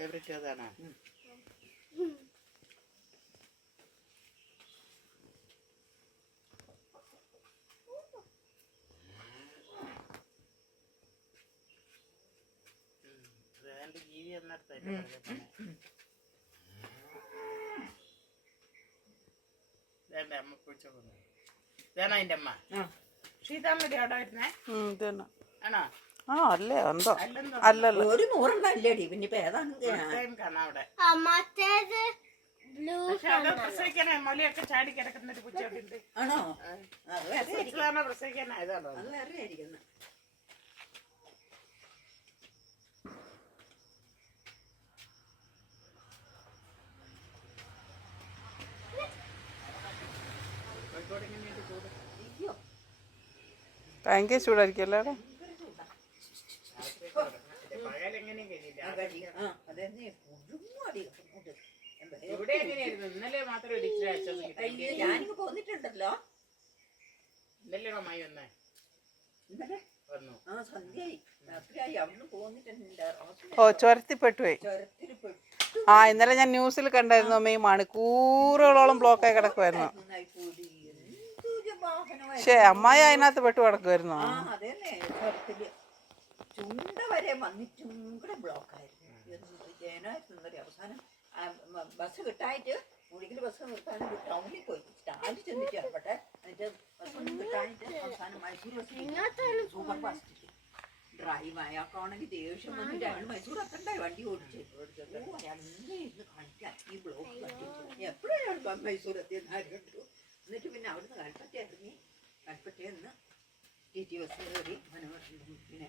Favourite അതാണ്. ജീവി എന്നിടത്ത് അമ്മ കുഴിച്ചോ ഇതാണോ അതിന്റെ അമ്മ? ഷീതാമ്മയുടെ അവിടെ വരുന്നേ ആണോ? ആ അല്ലേ എന്തോ അല്ലല്ലോ ഒരു 100 അല്ലേടി പിന്നെ ഇപ്പൊ ഏതാണ് കാണാം അവിടെ. പ്രസവിക്കാനാ മൊലയൊക്കെ ചാടി കിടക്കുന്നൊരു പൂച്ചയുണ്ട്. ആണോ? പ്രസവിക്കാനായതാണോ? അത് വേറെ ആയിരിക്കുന്നു. ഭയങ്കര ചൂടായിരിക്കും അല്ലേ? ഞാനിങ്ങ് പോന്നിട്ടുണ്ടല്ലോ. ഓ ചുരത്തിപ്പെട്ടുപോയി. ആ ഇന്നലെ ഞാൻ ന്യൂസിൽ കണ്ടായിരുന്നു. അമ്മ ഈ മണിക്കൂറുകളോളം ബ്ലോക്കായി കിടക്കുമായിരുന്നു. പക്ഷേ അമ്മായി അതിനകത്ത് പെട്ടു കിടക്കുമായിരുന്നു. ചുണ്ട വരെ വന്നിട്ടും കൂടെ ബ്ലോക്കായിരുന്നു. അവസാനം ബസ് കിട്ടായിട്ട് മുടിക്കൽ ബസ് നിർത്താൻ ടൗണിൽ പോയി സ്റ്റാൻഡിൽ ചെന്നിട്ട് ഇറങ്ങട്ടെ. എന്നിട്ട് ബസ്സൊന്നും കിട്ടാനിട്ട് അവസാനം Mysore bus super fast drive അയാൾക്കാണെങ്കിൽ ദേഷ്യം വന്നിട്ട് അയാൾ മൈസൂർ എത്തണ്ടായി വണ്ടി ഓടിച്ച്. ഇരുന്ന് കാണിക്കാൻ ഈ ബ്ലോക്ക് എപ്പോഴും അയാൾ മൈസൂർ എത്തിയെന്ന് ആരും കണ്ടു. എന്നിട്ട് പിന്നെ അവിടുന്ന് കൽപ്പറ്റ ഇറങ്ങി കൽപ്പറ്റയെന്ന് TT ബസ് കയറി പിന്നെ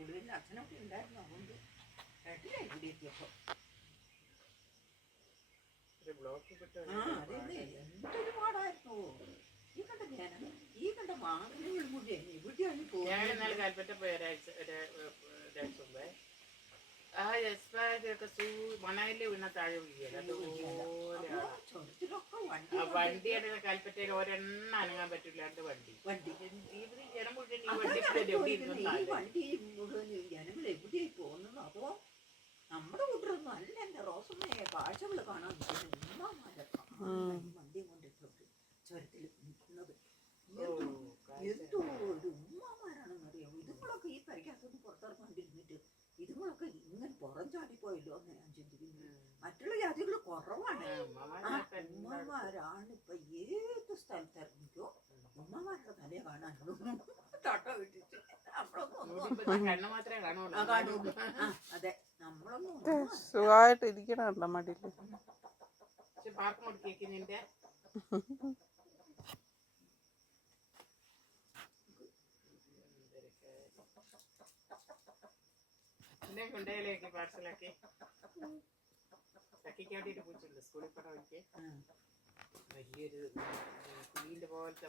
ഉളുവിൽ അച്ഛനൊക്കെ ഉണ്ടായിരുന്നു. അതുകൊണ്ട് കേട്ടില്ലേ ഇവിടെ എത്തിയപ്പോൾ എന്തൊരു പാടായിരുന്നു. ഈ കണ്ട ജനം ഈ കണ്ട വാഹനങ്ങൾ മുഴുവൻ എവിടെയാണ് പോകുന്നത്. കൽപ്പറ്റ പോയ മണലിൽ വീണ താഴെ വണ്ടിയുടെ കൽപ്പറ്റയിൽ ഒരെണ്ണ അനങ്ങാൻ പറ്റില്ലാണ്ട് വണ്ടി ജനം മുഴുവൻ വണ്ടി മുഴുവൻ ജനങ്ങൾ എവിടെയായി പോകുന്നത്. അതോ നമ്മുടെ കൂട്ടരൊന്നും അല്ല. എന്റെ റോസമ്മയെ കാഴ്ചകൾ കാണാൻ വണ്ടിയും കൊണ്ടിട്ടുണ്ട് ചുരത്തിൽ നിൽക്കുന്നത്. എന്തോ ഒരു ഉമ്മമാരാണെന്നറിയാമോ. ഇതുങ്ങളൊക്കെ ഈ പരിക്കകത്തൊന്നും പുറത്തിറങ്ങാണ്ടിരുന്നിട്ട് ഇതുങ്ങളൊക്കെ ഇങ്ങനെ പുറം ചാടിപ്പോയല്ലോ എന്ന് ഞാൻ ചിന്തിക്കുന്നു. മറ്റുള്ള ജാതികൾ കുറവാണ്. ഉമ്മമാരാണ് ഇപ്പൊ ഏത് സ്ഥലത്ത് ഇറങ്ങിക്കോ ഉമ്മമാരുടെ തലയെ കാണാനുള്ളൂ. തട്ട വിട്ടിട്ട് അതെ നമ്മളൊന്നും സുഖമായിട്ട് ഇരിക്കണല്ലോ മടിയിൽ. കൊണ്ടയിലേക്ക് പാർസലാക്കി ചക്കിക്കാട്ടിട്ട് പൂച്ചുണ്ട് സ്കൂളിൽ പോണ വഴിക്ക് വലിയൊരു കുഞ്ഞിന്റെ പോലത്തെ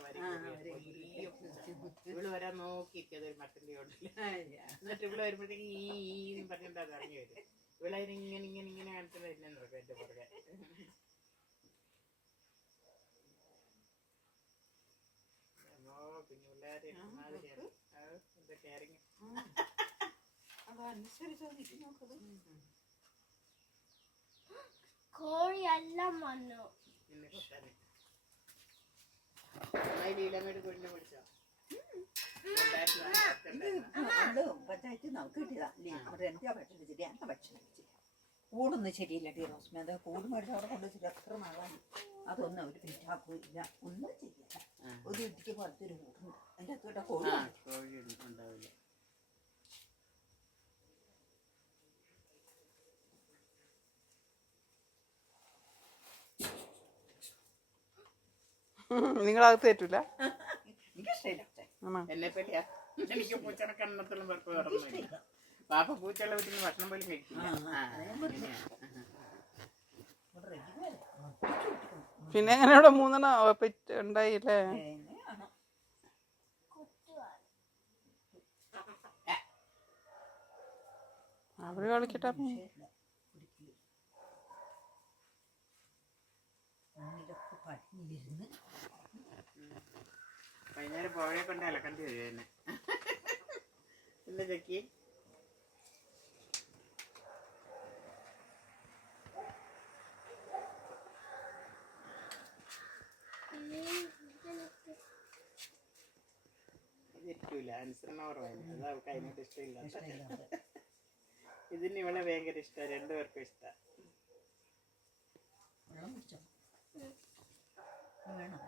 ഇവള് വരാൻ നോക്കിയിരിക്കും. അതൊരു മട്ടന്റെ ഉണ്ടല്ല. എന്നിട്ട് ഇവള് വരുമ്പോഴത്തേക്ക് ഈ പറഞ്ഞിട്ട് അത് ഇറങ്ങി വരും. ഇവളതിന് ഇങ്ങനെ ഇങ്ങനെ ഇങ്ങനെ കാണിച്ചത് എന്നെ നടക്കും എന്റെ പുറകെ. കുഞ്ഞു പിള്ളേരെ എന്താ കെയറിങ് കോഴിയെല്ലാം വന്നു. പഞ്ചായത്ത് നമുക്ക് കിട്ടിയതാ. അവിടെ എന്താ ഭക്ഷണം വെച്ചിട്ട് എന്താ ഭക്ഷണം വെച്ചില്ല. കൂടൊന്നും ശരിയില്ല ടീ റോസ്മി. അത് കൂട് മേടിച്ച് അവിടെ കൊണ്ടുവച്ചിട്ട് എത്ര നാളായി. അതൊന്നും അവർ പിറ്റാക്കില്ല. ഒന്നും ചെയ്യില്ല. ഒരു ഇടിക്ക് പോലത്തൊരു കൂടുണ്ട്. അതിൻ്റെ അകത്തോട്ട് കോഴി ഉണ്ടാവില്ല. നിങ്ങളകത്ത് കയറ്റൂല? എന്നെ പറ്റിയാ എനിക്ക് പൂച്ചയുടെ കണ്ണത്തിലും വെറുപ്പ് വേറൊന്നുമില്ല. പാപ്പ പൂച്ചയുള്ള വീട്ടിൽ നിന്ന് ഭക്ഷണം പോലും കഴിക്കില്ല. പിന്നെ എങ്ങനെ ഇവിടെ 3 പെറ്റ് ഉണ്ടായില്ലേ? അവര് കളിക്കട്ടെ. വൈകുന്നേരം പുഴയെ കൊണ്ട് അലക്കണ്ടി വരും എന്നെ. ഇല്ല ചക്കി ഉണ്ടാവില്ല, അനുസരണ കുറവായിരുന്നു. അത് അവൾക്ക് അതിനോട് ഇഷ്ടമില്ല. ഇഷ്ടമില്ലാതെ. ഇതിന് ഇവളെ ഭയങ്കര ഇഷ്ടമാണ്, രണ്ടുപേർക്കും ഇഷ്ടമാണ്. വെള്ളം കുടിച്ചോ? വേണം.